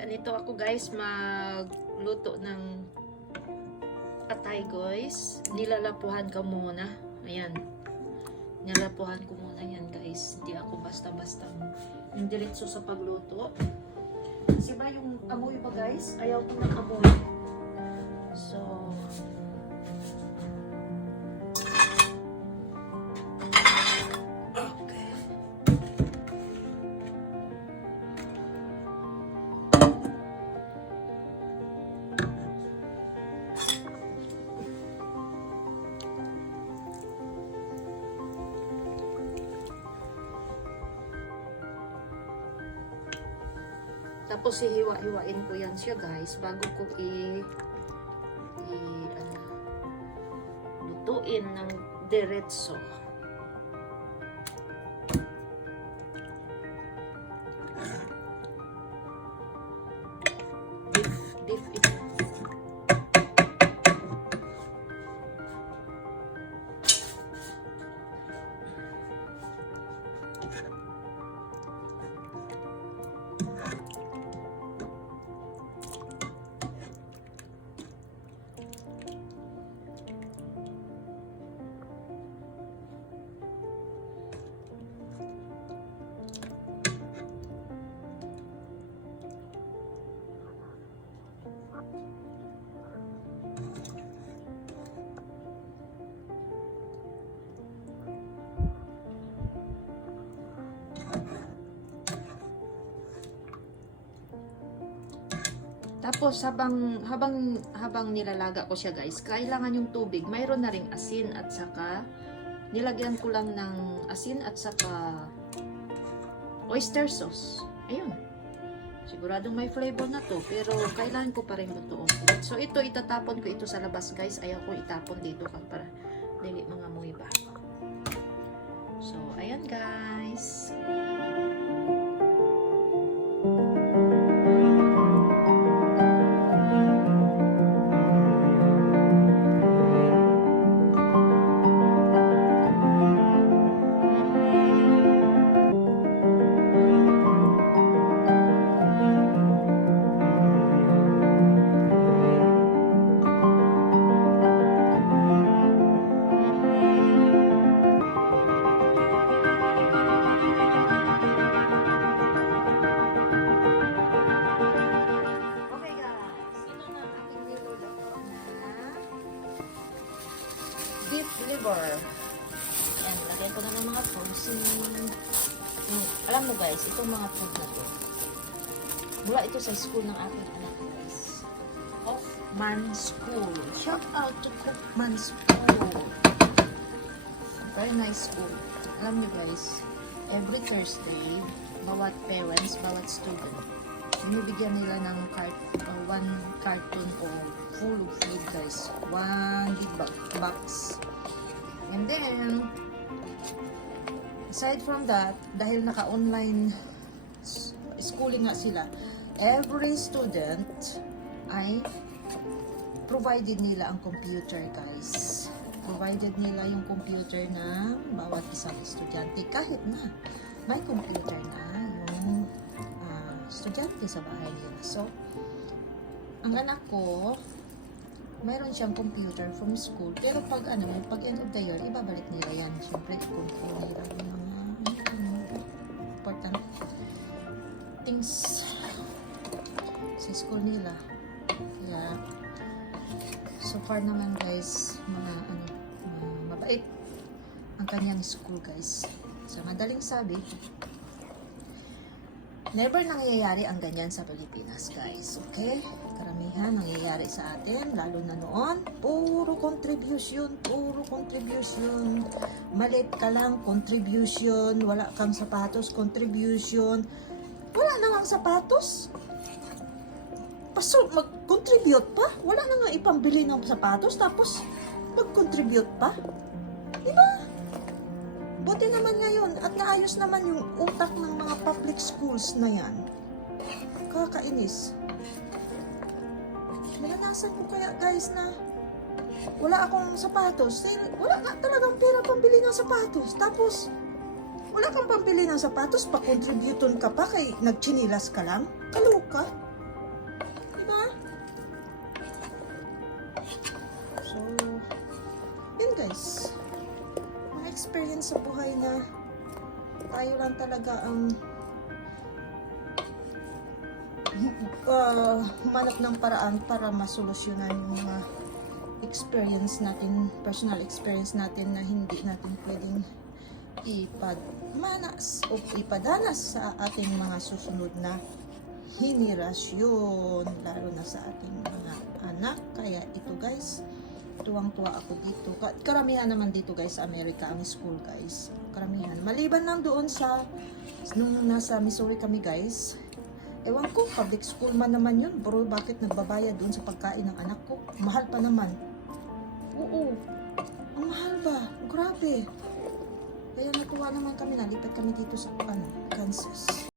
Ganito ako guys magluto ng atay guys. Nilalapuhan ko muna. Ayan. Nilalapuhan ko muna yan guys. Hindi ako basta-basta yung diretso sa pagluto. Kasi ba yung amoy ba guys? Ayaw ko ng amoy. So, tapos hihiwa-hiwain ko yan siya guys bago ko lutuin ng diretso. Beef ito. Tapos habang nilalaga ko siya guys, kailangan yung tubig, mayroon na ring asin at saka nilagyan ko lang ng asin at saka oyster sauce. Ayun. Siguradong may flavor na to, pero kailangan ko pa rin lutuin. So ito itatapon ko ito sa labas guys. Ayaw ko itapon dito para dili mga amoy ba. So ayan guys. Beef liver. Ayan, lagyan ko na ng mga frozen. Alam mo guys, itong mga food na to, mula ito sa school ng aking anak guys. Cookman School. Shout out to Cookman School. Very nice school. Alam nyo guys, every Thursday, bawat parents, bawat student, binibigyan nila ng one carton o full of food guys. One big box. And then, aside from that, dahil naka-online schooling nga sila, every student ay provided nila ang computer guys. Provided nila yung computer na bawat isang estudyante. Kahit na may computer na yung estudyante sa bahay nila. So, ang anak ko, mayroon siyang computer from school. Pero pag pag end of the year, ibabalik nila yan. Siyempre, i-control nila yung mga important things sa school nila. Kaya, so far naman guys, mabait ang kanyang school guys. Sa madaling sabi, never nangyayari ang ganyan sa Pilipinas guys. Okay? Karamihan nangyayari sa atin, lalo na noon, puro contribution, puro contribution. Malit ka lang, contribution. Wala kang sapatos, contribution. Wala na nga sapatos. Paso, mag-contribute pa. Wala na nga ipambili ng sapatos, tapos mag-contribute pa. Diba? Buti naman ngayon at naayos naman yung utak ng mga public schools na yan. Kakainis. Naranasan ko kaya guys na wala akong sapatos. Wala na talagang pera pambili ng sapatos. Tapos, wala kang pambili ng sapatos, pa-contributon ka pa kay nagchinilas ka lang. Kaloka. sa buhay na tayo lang talaga ang humanap ng paraan para masolusyonan yung mga experience natin, personal experience natin na hindi natin pwedeng ipagmanas o ipadanas sa ating mga susunod na henerasyon, lalo na sa ating mga anak. Kaya ito guys, tuwang-tuwa ako dito. Karamihan naman dito guys sa Amerika ang school guys. Karamihan. Maliban lang doon sa nung nasa Missouri kami guys. Ewan ko, public school man naman yun. Bro, bakit nagbabayad doon sa pagkain ng anak ko? Mahal pa naman. Oo. Ang mahal ba? Grabe. Kaya natuwa naman kami. Nalipat kami dito sa Kansas.